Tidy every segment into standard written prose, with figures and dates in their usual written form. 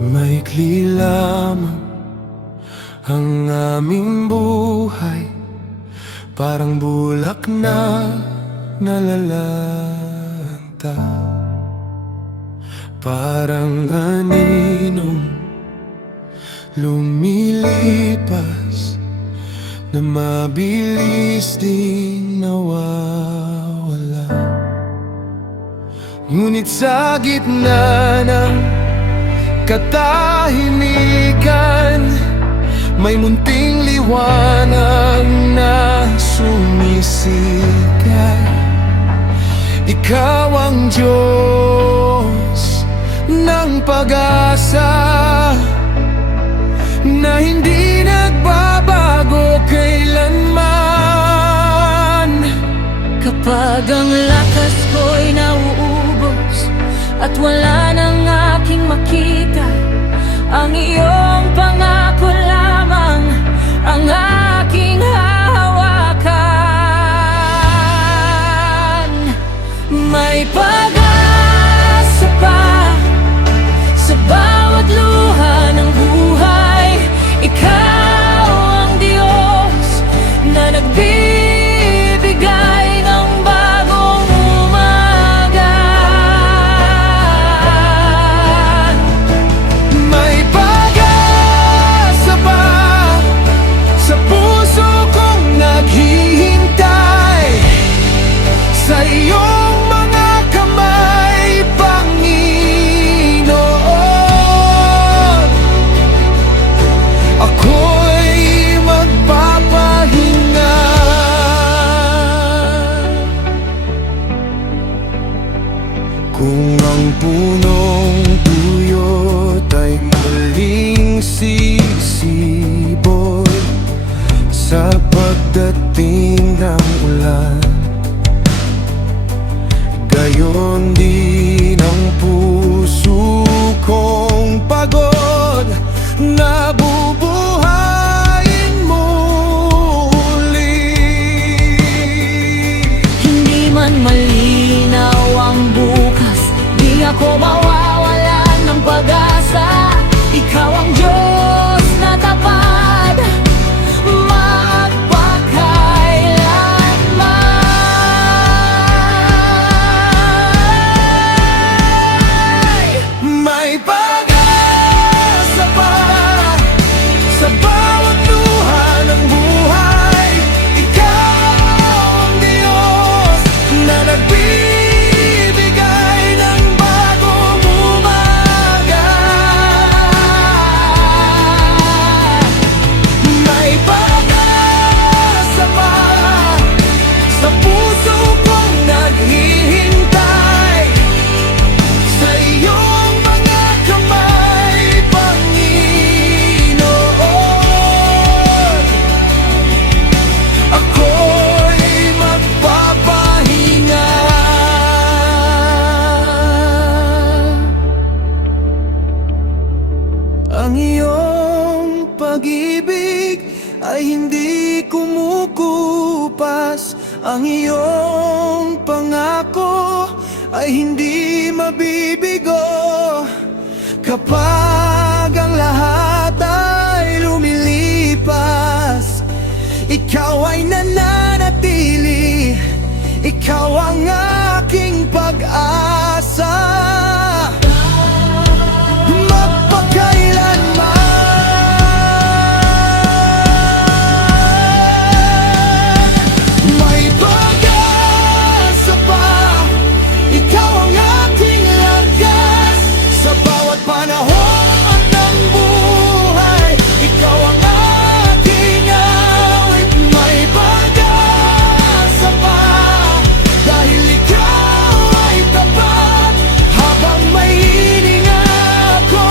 Maikli lamang ang aming buhay, parang bulak na nalalanta, parang aninong lumilipas na mabilis ding nawawala. Ngunit sa gitna ng katahimikan, may munting liwanag na sumisikat. Ikaw ang Diyos ng pag-asa na hindi nagbabago kailanman. Kapag ang lakas ko'y nauubos at wala nang aking makita, ang iyong pangako lamang ang aking hahawakan. May pag-asa pa sa bawat luha ng buhay. Ikaw ang Diyos na nagbibigay ng bagong umaga. May pag-asa pa sa puso kong naghihintay, sa iyong mga kamay, Panginoon. Ako'y magpapahinga. Kung ang punong tuyot ay muling sisibol sa pagdating ng ulan, gayon din ang puso kong pagod na bubuhayin muli. Hindi man malinaw ang bukas, di ako mawawalan ng pag-asa. Ikaw ang Diyos na tapat magpakailanman. May pag-asa pa sa bawat luha ng buhay. Ikaw ang Diyos na nagbibigay ng bagong umaga. May pag-asa pa sa puso kong naghihintay, sa iyong mga kamay, Panginoon. Ako'y magpapahinga. Ang iyong pag-ibig ay hindi kumukupas, ang iyong pangako ay hindi mabibigo. Kapag ang lahat ay lumilipas, ikaw ay nananatili. Ikaw ang aking pag-asa magpakailanman. May pag-asa pa, ikaw ang aking lakas sa bawat panahon ng buhay. Ikaw ang aking awit. May pag-asa pa dahil ikaw ay tapat habang may hininga ako.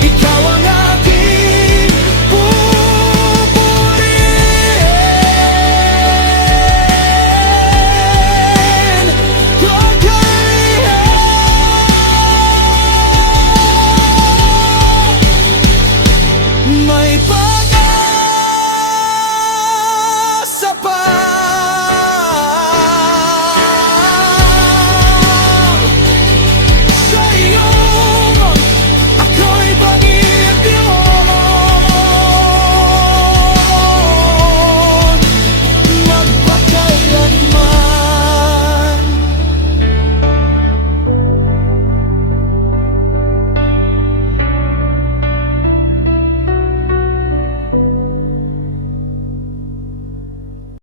Ikaw ang aking pupurihin, gagawin. May